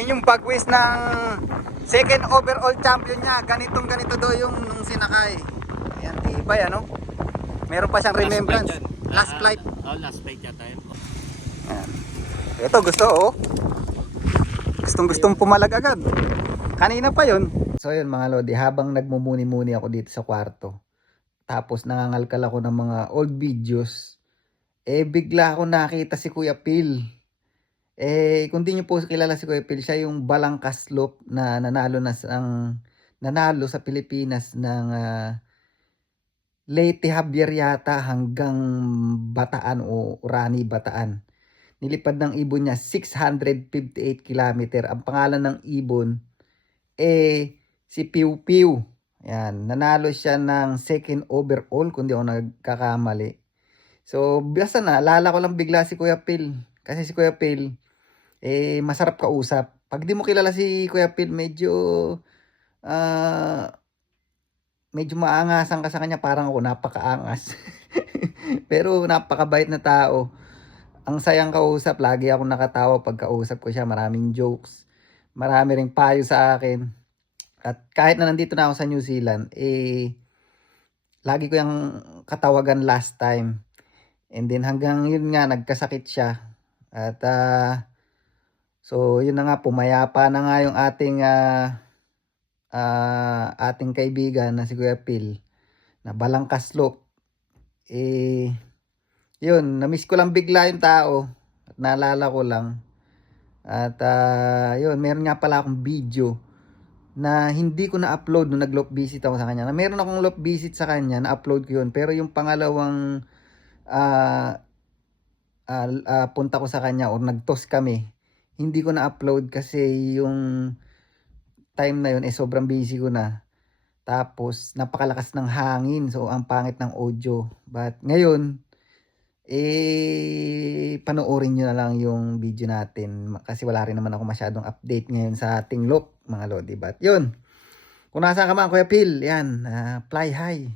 Ayun yung bagwis ng second overall champion niya. Ganito do yung nung sinakay. Ayan, tibay ano. Meron pa siyang remembrance. Last flight. Last flight yata yun. Ayan. Ito gusto oh. Gustong pumalag agad. Kanina pa yun. So yun mga lodi, habang nagmumuni-muni ako dito sa kwarto. Tapos nangangalkal ako ng mga old videos. Bigla ako nakita si Kuya Phil. Kung di nyo po kilala si Kuya Phil, siya yung Balangkas Loop na nanalo sa Pilipinas ng Leyte Javier yata hanggang Bataan o Rani Bataan. Nilipad ng ibon niya 658 kilometer. Ang pangalan ng ibon si Piu Piu. Yan, nanalo siya ng second overall kung di ako nagkakamali. So, basta naalala ko lang bigla si Kuya Phil. Kasi si Kuya Phil, masarap kausap. Pag di mo kilala si Kuya Phil, medyo maangasan ka sa kanya. Parang ako, napakaangas. Pero napakabait na tao. Ang sayang kausap. Lagi ako nakatawa pag kausap ko siya. Maraming jokes. Marami ring payo sa akin. At kahit na nandito na ako sa New Zealand, lagi ko yung katawagan last time. And then hanggang yun nga, nagkasakit siya. At so yun na nga, pumayapa na nga yung ating kaibigan na si Kuya Phil na Balangkas Loop. Yun, na-miss ko lang bigla yung tao. At naalala ko lang. At yun, meron nga pala akong video na hindi ko na-upload nung nag-loop visit ako sa kanya. Na meron akong loop visit sa kanya, na-upload ko yun. Pero yung pangalawang punta ko sa kanya or nag-toss kami, hindi ko na-upload kasi yung time na yun sobrang busy ko na. Tapos napakalakas ng hangin, so ang pangit ng audio. But ngayon, panoorin nyo na lang yung video natin kasi wala rin naman ako masyadong update ngayon sa ating loop mga lodi. But yun, kung nasa ka man Kuya Phil, yan, fly high.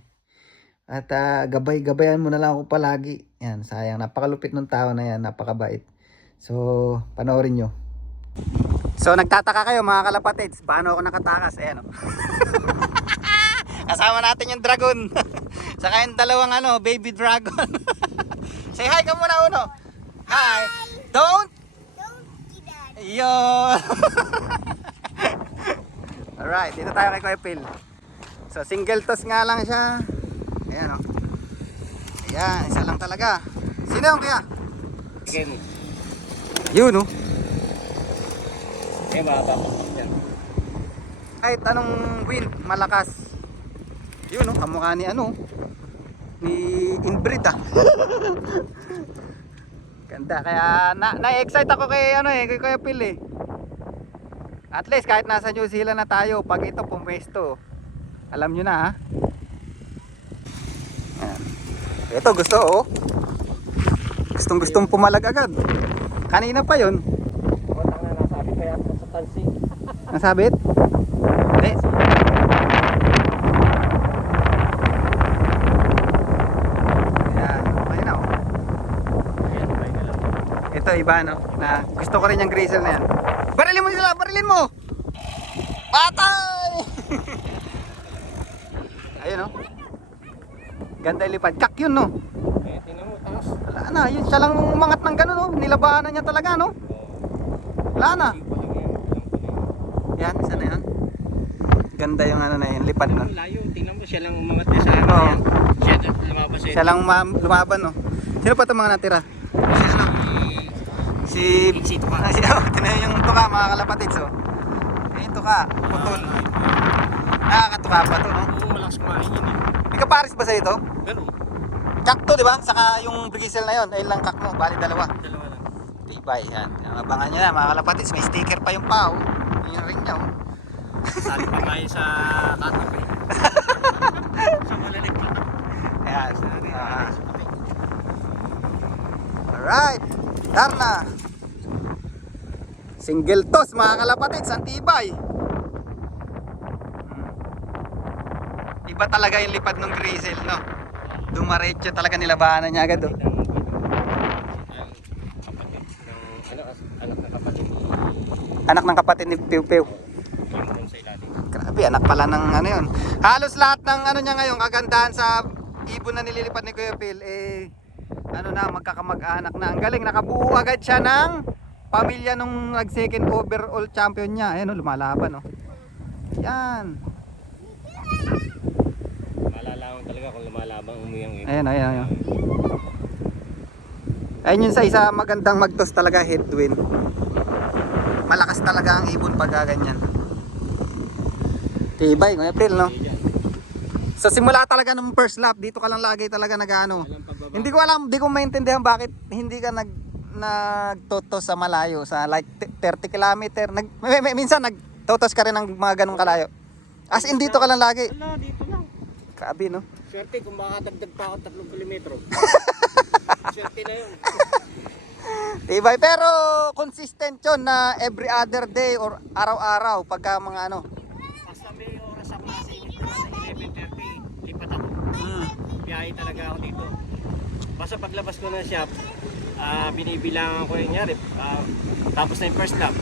At gabay-gabayan mo na lang ako palagi. Yan, sayang, napakalupit ng tao na yan, napakabait. So, panoorin nyo. So, nagtataka kayo mga kalapatids, paano ako nakatakas? Ayan o. Kasama natin yung dragon. Saka yung dalawang baby dragon. Say hi ka muna uno. Hi. Don't do that. Yo. Alright, dito tayo kay Kuya Phil. So single toss nga lang siya. Ayan o. Ayan, isa lang talaga. Sino yung kaya? Again. Yun o. Mapapasok yan. Kahit anong wind, malakas. Yun o, kamukha ni ni inbreed Ganda, kaya na-excite ako kay kay Kuya Phil At least kahit nasa New Zealand na tayo, pag ito pumwesto, alam nyo na Ayan. Ito gusto gustong pumalag agad. Kanina pa yun. Wala nga nasabit kaya sa tansi. Nasabit? Hindi. Ito iba na gusto ko rin yung grizzle na yan. Barilin mo sila, barilin mo! Patay! Ayun ganda ilipad. Kak yun Tingnan mo, tapos. Wala na, yun siya lang umangat ng gano'n nilabanan niya talaga Wala na. Yan, isa na yan. Ganda yung na yun, lipad Layo, tingnan mo siya lang umangat niya sa yan. Siya lang lumaban Sino pa itong mga natira? Si Tuka. Tinayo yung tuka mga kalapatids yung tuka, putol. Nakakatuka pa to malakas kumain yun May kaparis ba sa ito? Ganun. Kakto diba? Saka yung brigisel na yun, ayun lang kak mo, bali dalawa. Dalawa lang. Tibay yan. Abangan nyo na mga kalapatids, may sticker pa yung pao. Yung ring niya Sali pa nga yun sa katap sa malalig pa. Ayan. Alright. Darna. Single toss mga kalapatids, ang tibay. Iba talaga yung lipad ng grizzle Dumaretso talaga, nilabanan niya agad Anak na kapatid ni Anak ng kapatid ni Piu Piu. Yung doon sa ilalim. Grabe, anak pala ng ano yun. Halos lahat ng ano niya ngayon, kagandahan sa ibon na nililipat ni Kuya Phil, ano na, magkakamag-anak na. Ang galing, nakabuo agad siya ng pamilya nung nag-second overall champion niya. Ayan o, lumalaban o. Yan. Malalaman talaga kung lumalabang umiyang ibon. Ayan, ayan, ayan. Ayun yun sa isa magandang magtos talaga, headwind. Malakas talaga ang ibon pag ganyan. Tibay, Kuya Phil, no? So simula talaga nung first lap, dito ka lang lagi talaga nag-ano. Hindi ko alam, hindi ko maintindihan bakit hindi ka nagtotos sa malayo, sa like 30 kilometer. Minsan nagtotos ka rin ng mga ganung kalayo. As in dito ka lang lagi. Wala, dito lang. Grabe, no? Swerte kung makadagdag pa ako 3 kilometro. Swerte na yun. Tibay, pero consistent yun na every other day or araw-araw pagka mga ano. Basta may oras ako nasa init na sa 11:30, lipat ako. Biyahe talaga ako dito. Basta paglabas ko ng shop, binibilangan ko yung nyari. Tapos na yung first lap.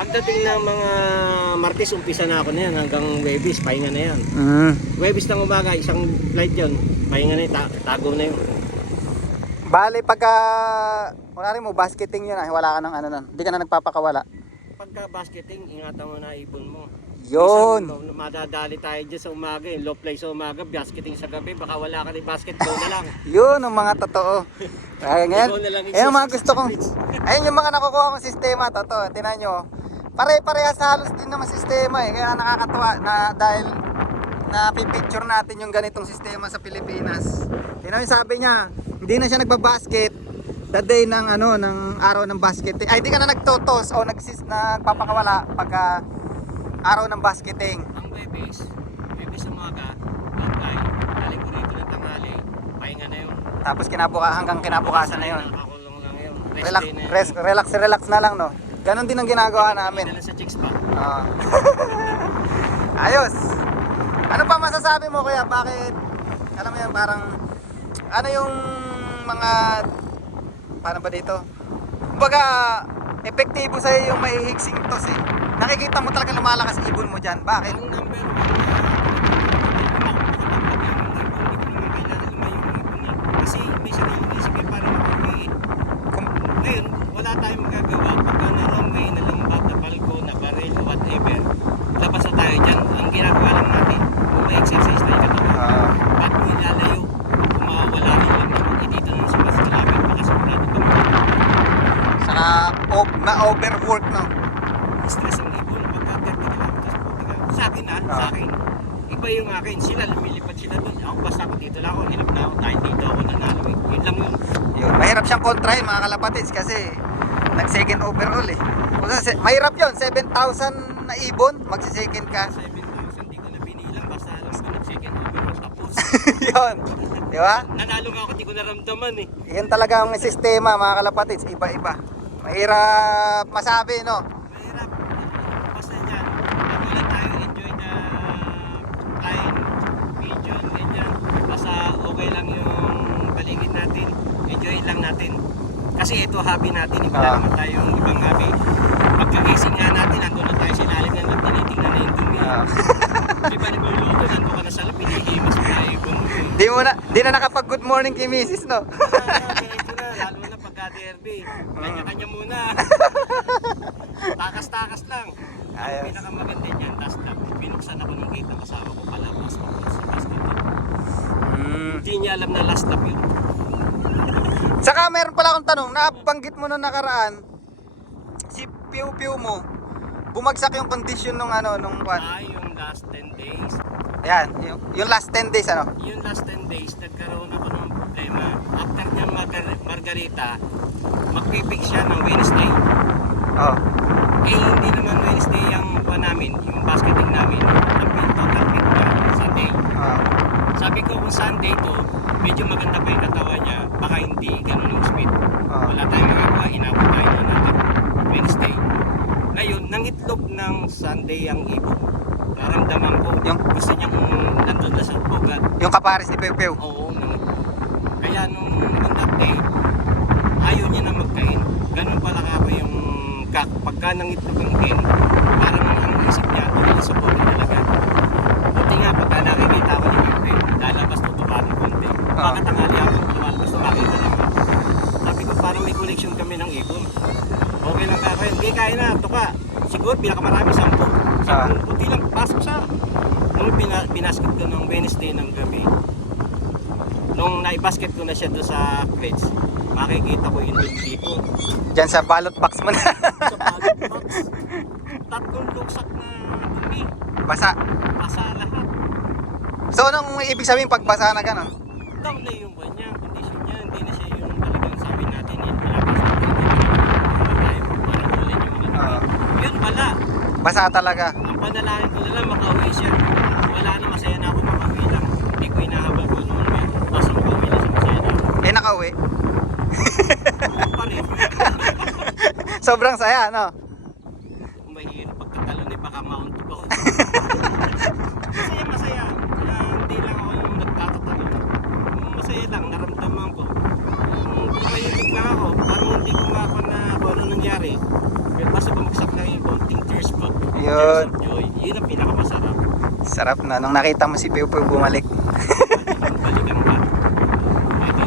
Pagdating ng mga Martes, umpisa na ako na yan. Hanggang Webis, pahinga na yan. Webis ng umaga, isang flight yun. Pahinga na yun, tago na yun. Bale, pagka kunwari mo basketing yun, wala ka ng ano nun. Hindi ka na nagpapakawala. Pagka basketing, ingatan mo na ibon mo. Yun. Minsan, madadali tayo dyan sa umaga, yung low play sa umaga, basketing sa gabi, baka wala ka ni basketball na lang. Yun ang mga totoo. Kaya ngayon, Ikaw na lang ayun ang mga gusto kong, ayun yung mga nakukuha kong sistema, totoo. Tinan nyo, pare-parehas halos din naman sistema eh. Kaya nakakatuwa na dahil napipicture natin yung ganitong sistema sa Pilipinas. Tinan yung sabi niya, hindi na siya nagbabasket the day ng ano ng araw ng basketing. Ay, hindi ka na nagtotos o nagpapakawala pagka araw ng basketing. Ang Webis umaga, low play, galing ko rito ng tanghali, pahinga na yun. Tapos hanggang kinabukasan na yun. Nakakulong lang yun. Relax, Day na yun. relax na lang, no? Ganon din ang ginagawa namin. Hindi na lang sa chicks pa. Ah. Ayos. Ano pa masasabi mo kuya? Bakit? Alam mo yan, parang ano yung mga paano ba dito? Kumbaga epektibo sa yung mahihigsing tos eh. Nakikita mo talaga lumalakas ibon mo diyan. Bakit? Ang number 1 kasi may sariling isip eh para makauwi eh. Ngayon, wala tayong magagawa pagka na runway, na lambat, na palko, na barrel, whatever. Labas na tayo dyan. Ang ginagawa lang natin, exercise tayo katawan. Ba't mo ilalayo? Kung mawawala rin lang naman, dito na sa mas malapit, baka sigurado ka mo. Saka na-overwork, no? Stress ang ibon pagka 30 kilometers po. Sa akin sa akin. Iba yung akin. Sila, lumilipad sila doon. Ako basta ako dito lang ako. Hirap na ako. Dahil dito ako nanalo. Yun lang yun. Yun, mahirap siyang kontrahin mga kalapatids kasi nag-second overall eh. Mahirap yun, 7,000 na ibon, magsi-second ka. 7,000 di ko na binilang. Basta alam ko nag-second overall tapos. Yun, di ba? Nanalo nga ako. Di ko naramdaman eh. Yan talaga ang sistema mga kalapatids, iba-iba. Mahirap masabi, no? Mahirap. Basta dyan. Nagulat tayo. Enjoy the flying pigeon. Ganyan. Basta okay lang yung paligid natin. Enjoy lang natin. Kasi ito hobby natin. Iba na naman tayong ibang hobby. Pagkagising nga natin, nandun na tayo sa ilalim ng loob. Tinitingnan na yung dumi. Di ba nagluluto? Nandun ka na sa loob. Hinihimas mo na ibon mo. Di na nakapag good morning kay Mrs. no? Diretso na. Lalo na pagka derby. Kanya-kanya muna. Takas-takas lang. Ang Ayos. pinakamaganda niyan, last lap. Binuksan ako ng gate ng asawa ko palabas ako sa basketball. Hindi niya alam na last lap yun. Saka meron pala akong tanong, nabanggit mo nung nakaraan, si Piu Piu mo, bumagsak yung condition nung nung what? Yung last 10 days. Ayan, yung last 10 days Yung last 10 days, nagkaroon ako ng problema. After niya Margarita, magpipig siya ng Wednesday. Oh. Eh, hindi naman Wednesday ang namin, yung basketing namin. Ang total pit niya, Sunday. Oh. Sabi ko kung Sunday to, medyo maganda pa yung katawan niya, baka hindi ganun yung speed. Wala tayong magagawa, inabot tayo na natin Wednesday. Ngayon, nangitlog ng Sunday ang ibon. Naramdaman ko, gusto niya kung nandun na sa bugat. Yung kapares ni Piu Piu. Oo, kaya nung on that day, ayaw niya na magkain. Ganun pala ka yung pagka nangitlog ang hen, parang ang isip niya, sa bote talaga. Buti nga, pagka nakikita ko ni Pepe, lalabas tutukarin konti. Pagkatangali ako, lumalabas tumakita lang. Sabi ko, parang may collection kami ng ibon. Okay lang ka, hindi kaya na, tuka. Siguro, pinakamarami 10. Buti lang, pasok sa... Nung binasket ko ng Wednesday ng gabi, nung naibasket ko na siya doon sa crates, makikita ko yun doon dito. Diyan sa balot box mo na. Sa ballot box. 3 luksak na dumi. Basa. Basa lahat. So anong ibig sabihin pag basa na gano'n? Down na yung buwan niya, condition niya. Hindi na siya yung talagang sabi natin yun. Yun wala. Basa talaga. Ang panalangin ko na lang makauwi siya. Wala na, masaya na ako makauwi lang. Hindi ko hinahabol ko noon. Basta makauwi na siya, masaya na ako. Eh nakauwi. Oo pa rin. Sobrang saya, no? Kung mahirap pagkatalon eh, baka mauntok ako. Masaya. Hindi lang ako yung nagkakatalon. Masaya lang, naramdaman ko. Tumahimik lang ako, parang hindi ko makakon na kung ano nangyari. Pero basta bumagsak na yung konting tears pa. Yun. Tears of joy. Yun ang pinakamasarap. Sarap na. Nung nakita mo si Pew bumalik. Balikan ka. Pwede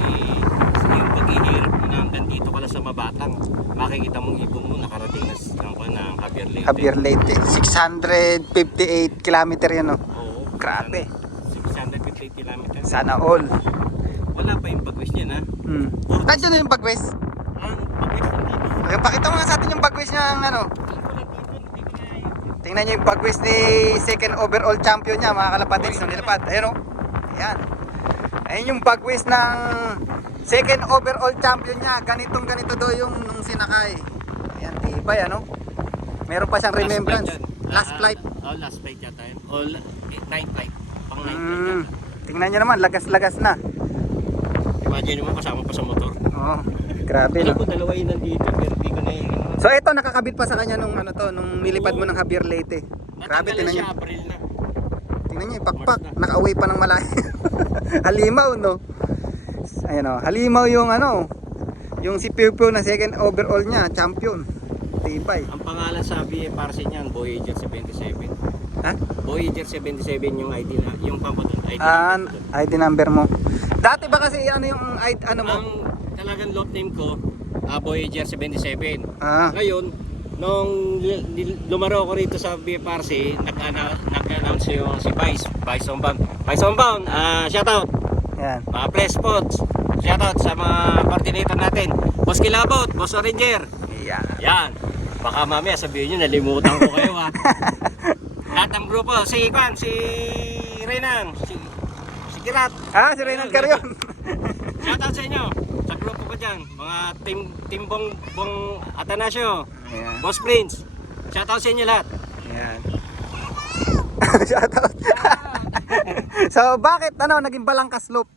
yung paghihirap mo na hanggang dito ka lang sa Mabatang. Makikita mong ibon mo nakarating na ng Javier Leyte. Javier Leyte. 658 kilometer yun, no? Oo. Grabe. 658 kilometers. Sana all. Wala pa yung pag-wish niya na. Nandiyan na yung bagwes. Ang pag-wish nandito. Pakita mo nga sa atin yung bagwes niya, ano? Tingnan nyo yung bagwes ni second overall champion niya, mga kalapatids, nung nilapad. Ayun, o. Ayan. Ayun yung bagwes ng second overall champion niya. Ganito daw yung nung sinakay. Ayan, tibay, ano? Meron pa siyang remembrance. Last flight. Oh, last flight yata yun. Oh, night flight. Pang night flight yata. Tingnan nyo naman, lagas-lagas na. Imagine mo kasama pa sa motor. Oo, grabe, Alam no? ko dalawa yun nandito pero di ko na yun. So ito, nakakabit pa sa kanya nung ano to, nung nilipad mo ng Javier Leyte. Grabe, tingnan nyo. Siya April na. Tingnan nyo, ipakpak. Nakauwi pa ng malayo. Halimaw, no? Ayan, o. Halimaw yung ano, yung si Pew Pew na second overall niya, champion. Tibay. Ang pangalan sa BFRC niyan, Voyager 77. Ha? Voyager 77 yung ID na, yung pampo doon. ID Ah, number ko doon. ID number mo. Dati ba kasi ano yung ID, ano mo? Ang talagang lot name ko, Voyager 77. Ah, Ngayon, nung lumaro ko rito sa BFRC, nag-announce yung si Vice Homebound. Vice Homebound, shoutout! yan. Mga press spots, shoutout sa mga coordinator natin. Boss Kilabot, Boss Oranger. Yan. Yan. Baka mamaya sabihin nyo, nalimutan ko kayo ha. Lahat ng grupo, si Renan, si Kirat. Ah, si Reynald Carrion. Shoutout sa inyo, sa grupo ko dyan. Mga team Bong Atanasio, Ayan. Boss Prince. Shoutout sa inyo lahat. Yan. Shoutout. So, bakit ano naging Balangkas Loop?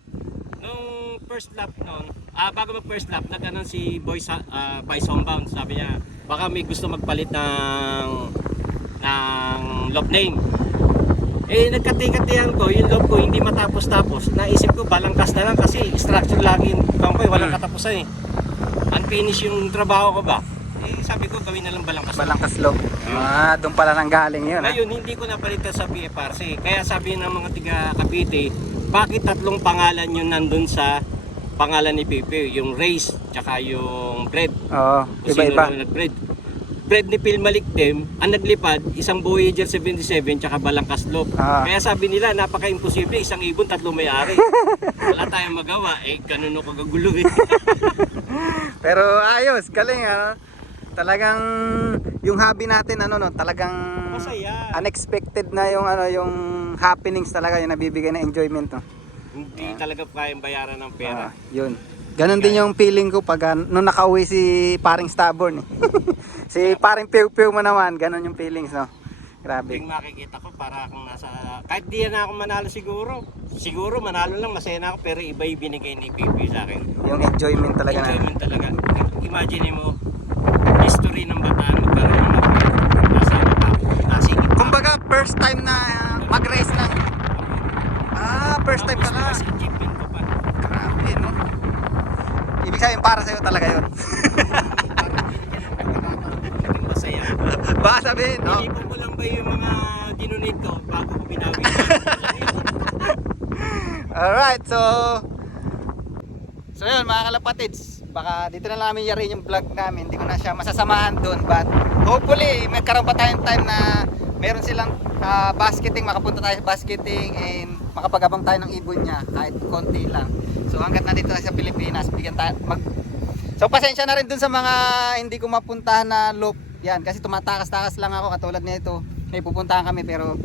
Nung first lap noon, bago mag first lap, nag-ano si Vice Homebound. Sabi niya, baka may gusto magpalit ng loop name. Eh, nagkati-katihan ko, yung loop ko hindi matapos-tapos. Naisip ko, Balangkas na lang kasi structure lagi yung kampoy, walang katapusan eh. Unfinished yung trabaho ko ba? Eh, sabi ko, gawin na lang Balangkas. Balangkas Loop. Ah, doon pala nang galing yun. Ha? Ngayon, hindi ko napalitan sa BFRC. Kaya sabi ng mga tiga Cavite, bakit 3 pangalan yun nandun sa pangalan ni Pepe? Yung race, tsaka yung bread. Oo, Kung sino iba-iba. yung nag-bread. Bread ni Phil Malikdem, ang naglipad, isang Voyager 77 tsaka Balangkas Loop. Ah. Kaya sabi nila, napaka-imposible, isang ibon, 3 may-ari. Wala tayong magawa, eh ganun ako kagulo eh. Pero ayos, galing ano. Talagang yung hobby natin ano no, talagang Masaya. unexpected na yung ano yung happenings talaga yung nabibigay na enjoyment no. Hindi talaga kayang bayaran ng pera. Yun. Ganon din yung feeling ko pag nung nakauwi si paring Stubborn eh. Si paring Pew Pew mo naman, ganon yung feelings no. Grabe. Yung makikita ko para akong nasa, kahit di na ako manalo siguro manalo lang, masaya na ako, pero iba yung binigay ni Pepe sa akin. Yung enjoyment talaga na. Enjoyment talaga. Imagine mo, history ng Bataan, magkaroon ng nasa Bataan, nasigit. Kumbaga first time na mag-race ng first time ka na. Tapos jeepin ko pa. Grabe no. Ibig sabihin para sa'yo talaga yun. Baka sabihin, no? Iniipon ko lang ba yung mga dinonate ko bago ko binawi. Alright, so yun mga kalapatids, baka dito na namin yarin yung vlog namin. Hindi ko na siya masasamahan doon, but hopefully magkaroon pa tayong time na meron silang basketing, makapunta tayo sa basketing and makapagabang tayo ng ibon niya kahit konti lang. So hanggat nandito tayo sa Pilipinas, bigyan tayo So pasensya na rin dun sa mga hindi ko mapuntahan na loop. Yan, kasi tumatakas-takas lang ako katulad nito. May pupuntahan kami pero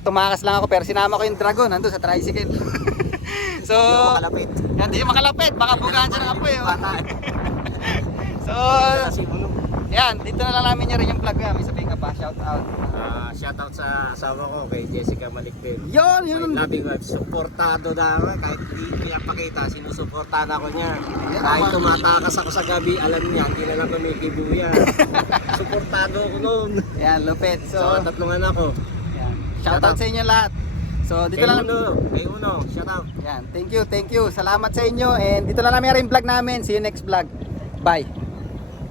tumakas lang ako pero sinama ko yung dragon nandun sa tricycle. So, Kalapit. yan, di makalapit, baka bugaan siya ng apoy. Oh. So, Kasi uno. yan, dito na lang namin niya rin yung vlog. May sabihin ka pa, shout out. Shoutout sa asawa ko kay Jessica Malikpin. Yun, My yun. loving wife, suportado na ako kahit hindi pinapakita, sinusuportahan ako niya. Kahit tumatakas ako sa gabi, alam niya, hindi na lang kumikibuya. Suportado ako noon. Yan, lupit. So, So, tatlungan ako. yan. Shout out sa inyo lahat. So, dito Kay lang. Uno, shoutout. Yan, thank you. Salamat sa inyo and dito na namin rin yung vlog namin. See you next vlog. Bye.